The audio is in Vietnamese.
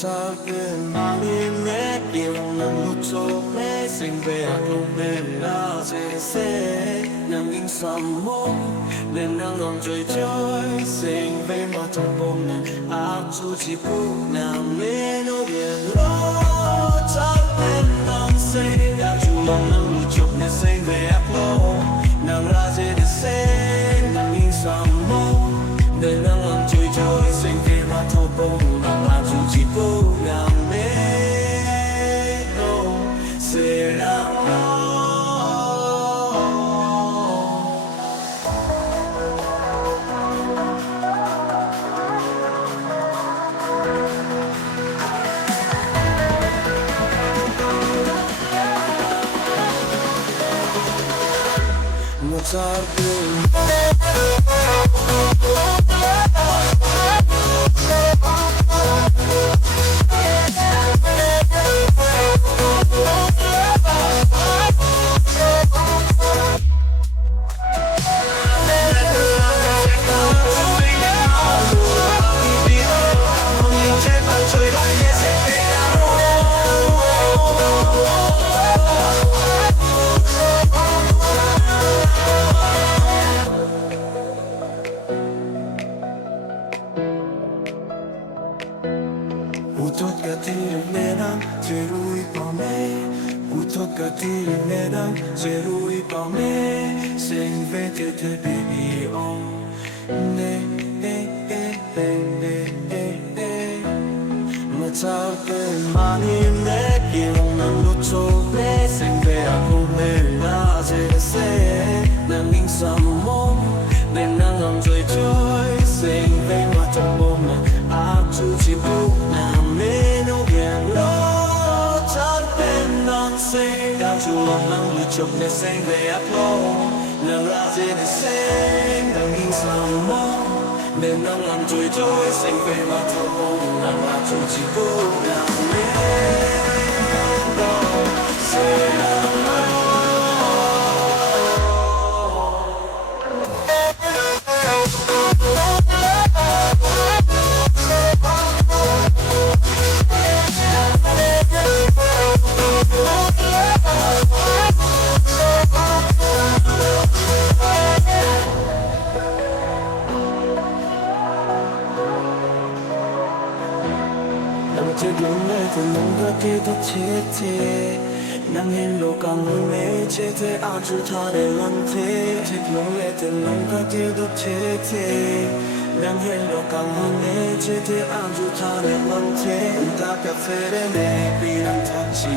작은 마음이 내게 오는 무쪽에 생배하는 나 제세 남긴 산모 내 năng trôi trôi sinh về mà trong bóng nàng áp dù chỉ phụ nàng mê nó biển lô chắc tên nàng xây đã dù lòng nàng lụt chụp nên sinh về áp lô nàng ra dễ để xây nàng in 산모 내 năng trôi trôi sinh về mà trong bóng nàng áp dù chỉ phụ nàng mê nó sẽ làm một 작은 웃었 같은 내랑 제로이 밤에 웃었 같은 내랑 제로이 밤에 생배들 baby on 내 작은 많이 내게 오는 루초에 생배하고 매일 낮에 새 난 인삼몸 내 năng trôi trôi 생배 맞아 보면 아주 지부나 đã dù lòng năng lụt chụp để xanh về áp lô nàng ra dễ để xanh nàng in sầm mông nên nàng làm trôi trôi xanh về mà thơ bông nàng là chủ chỉ vô nàng mê đâu sẽ làm 제 눈에도 뭔가 깨끗해 난 헬로 강물에 제대 아주 다른한테 제 눈에도 뭔가 깨끗해 난 헬로 강물에 제대 아주 다른한테 다 카페에 내 비랑 타치